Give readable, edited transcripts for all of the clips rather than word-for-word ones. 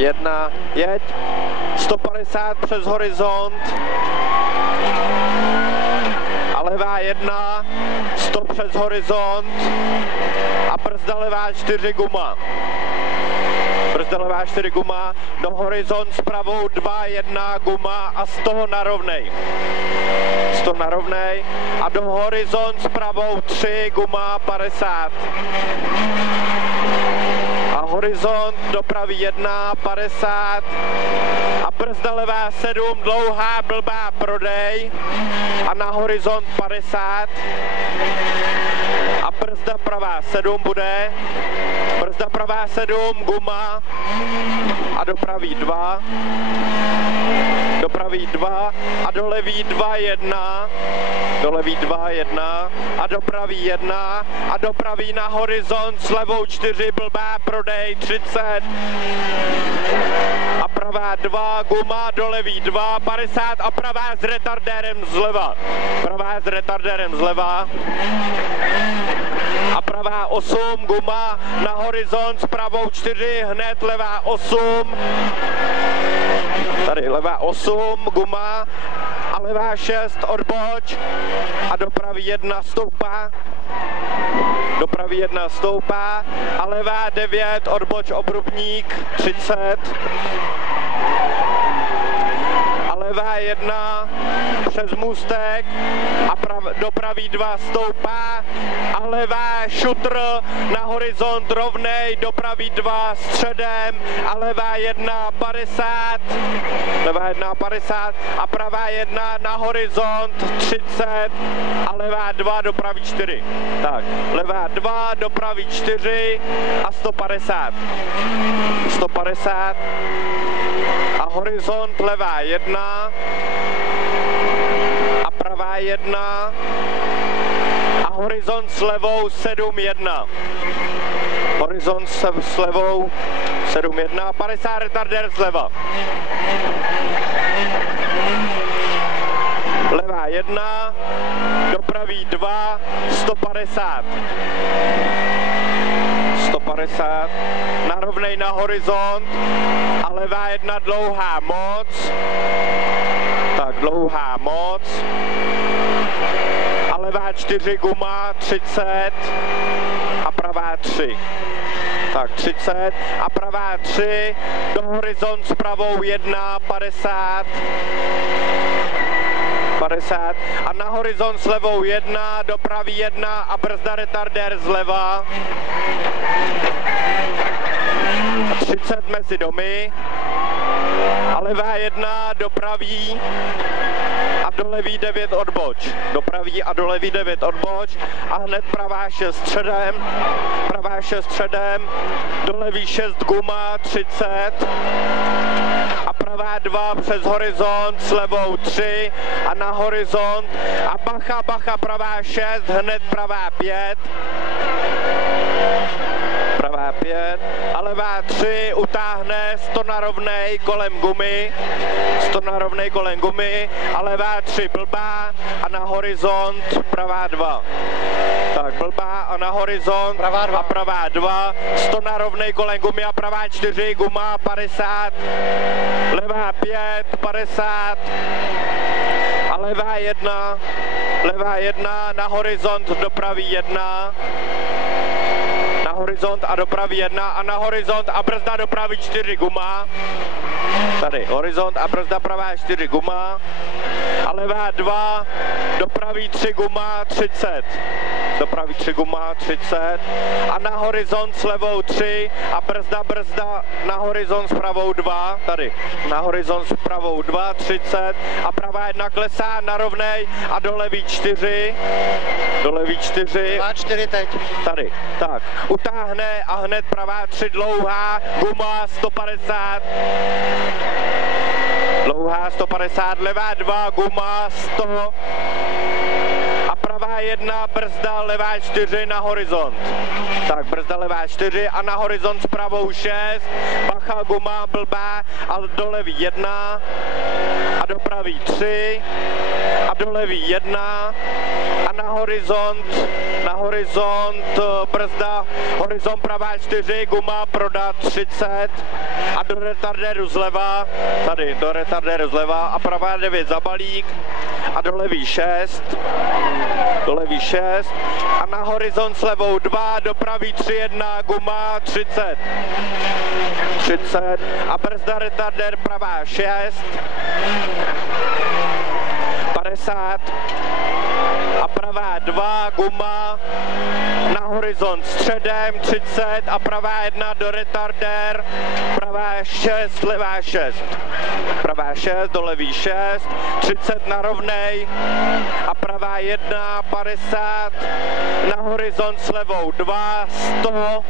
1, jeď, 150 přes horizont a levá 1, 100 přes horizont a brzda levá 4 guma. Brzda levá 4 guma, do horizont s pravou 2, 1 guma a 100 na rovnej. 100 na rovnej a do horizont s pravou 3 guma 50. A horizont do pravý 1, 50 a brzda levá 7, dlouhá blbá prodej a na horizont 50 a brzda pravá 7 bude, brzda pravá 7, guma a do pravý 2, do pravý 2 a do levý 2, 1, do levý 2, 1 a do pravý 1 a do pravý na horizont s levou 4, blbá prodej 30 a pravá 2, guma, do levý 2, 50 a pravá s retardérem zleva. Pravá s retardérem zleva a pravá 8, guma, na horizont s pravou 4, hned levá 8, tady levá 8, guma a levá 6, odboč a do pravý 1 stoupá, do pravý 1 stoupá a levá 9, odboč obrubník 30 a levá 1 přes můstek a do pravý 2 stoupá a levá šutr na horizont rovnej, do pravý 2 středem a levá 1 50, levá 1 50 a pravá 1 na horizont 30 a levá 2 do pravý 4. Tak, levá 2 do pravý 4 a 150. 150 a horizont levá 1 a pravá 1 a horizont s levou 7-1. Horizont s levou 7-1, 50 retardér zleva. Levá 1, do pravý 2, 150. 150, narovnej na horizont a levá 1 dlouhá moc, tak dlouhá moc a levá 4 guma 30 a pravá 3. Tak 30 a pravá 3, do horizont s pravou 1, 50. 50 a na horizont s levou 1, do pravý 1 a brzda retardér zleva. 30 mezi domy a levá 1 do pravý a do levý 9 odboč. Do pravý a do levý 9 odboč a hned pravá 6 středem, pravá 6 středem, do levý 6 guma 30 a pravá 2 přes horizont s levou 3 a na horizont a bacha, bacha, pravá 6, hned pravá 5. Pravá 5 a levá 3 utáhne 100 na rovnej kolem gumy, 100 na rovnej kolem gumy a levá 3 blbá a na horizont pravá 2. Tak blbá a na horizont pravá 2. A pravá 2, 100 na rovnej kolem gumy a pravá 4, guma 50, levá 5, 50 a levá 1 na horizont do pravý 1. Horizont a dopraví 1 a na horizont a brzda dopraví 4 guma. Tady horizont a brzda pravá 4 guma. A levá 2, dopraví 3 guma 30. Dopraví 3 guma 30. A na horizont s levou 3 a brzda na horizont s pravou 2. Tady na horizont s pravou 2, 30. A pravá 1 klesá na rovnej a do levý 4. Do levý 4. Má 4 teď. Tady, tak. Utáhne a hned pravá 3 dlouhá, guma 150. Dlouhá 150, levá 2, guma 100. A pravá pravá 1, brzda levá 4 na horizont. Tak brzda levá 4 a na horizont s pravou 6, bacha, guma, blbá a do levý 1 a do pravý 3 a do levý 1 a na horizont brzda, horizont pravá 4, guma, prodat 30 a do retardéru zleva, tady do retardéru zleva a pravá 9 za balík a do levý 6 a na horizont s levou 2, do pravý 3, 1, guma 30 a brzda retardér pravá 6 50 a pravá 2, guma na horizont středem 30 a pravá 1 do retardér, pravá 6, levá 6, pravá 6 do levý 6, 30 na rovnej a pravá 1, 50 na horizont s levou 2, 100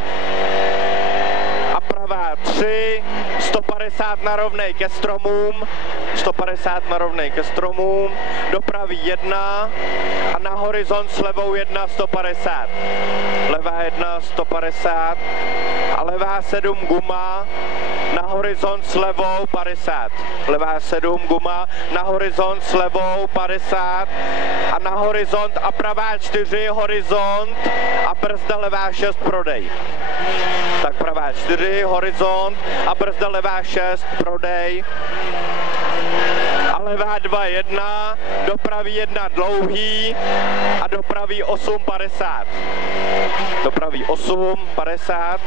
a pravá 3, 150 na rovnej ke stromům, 150 na rovnej ke stromům, do pravý 1 a na horizont s levou 1, 150, levá 1, 150 a levá 7 guma, na horizont s levou 50, levá 7 guma, na horizont s levou 50 a na horizont a pravá 4 horizont a brzda levá 6 prodej. Tak pravá 4 horizont a brzda levá 6 prodej a levá 2 1, do pravý 1 dlouhý a do pravý 8 50, do pravý 8 50,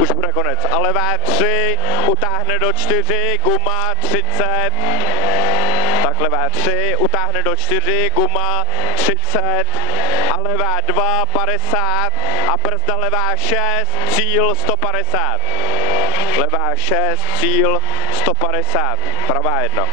už bude konec a levá 3 utáhne do 4, guma 30, tak levá 3 utáhne do 4, guma 30 a levá 2 50 a brzda levá 6, cíl 150, levá 6, cíl 150, pravá 1.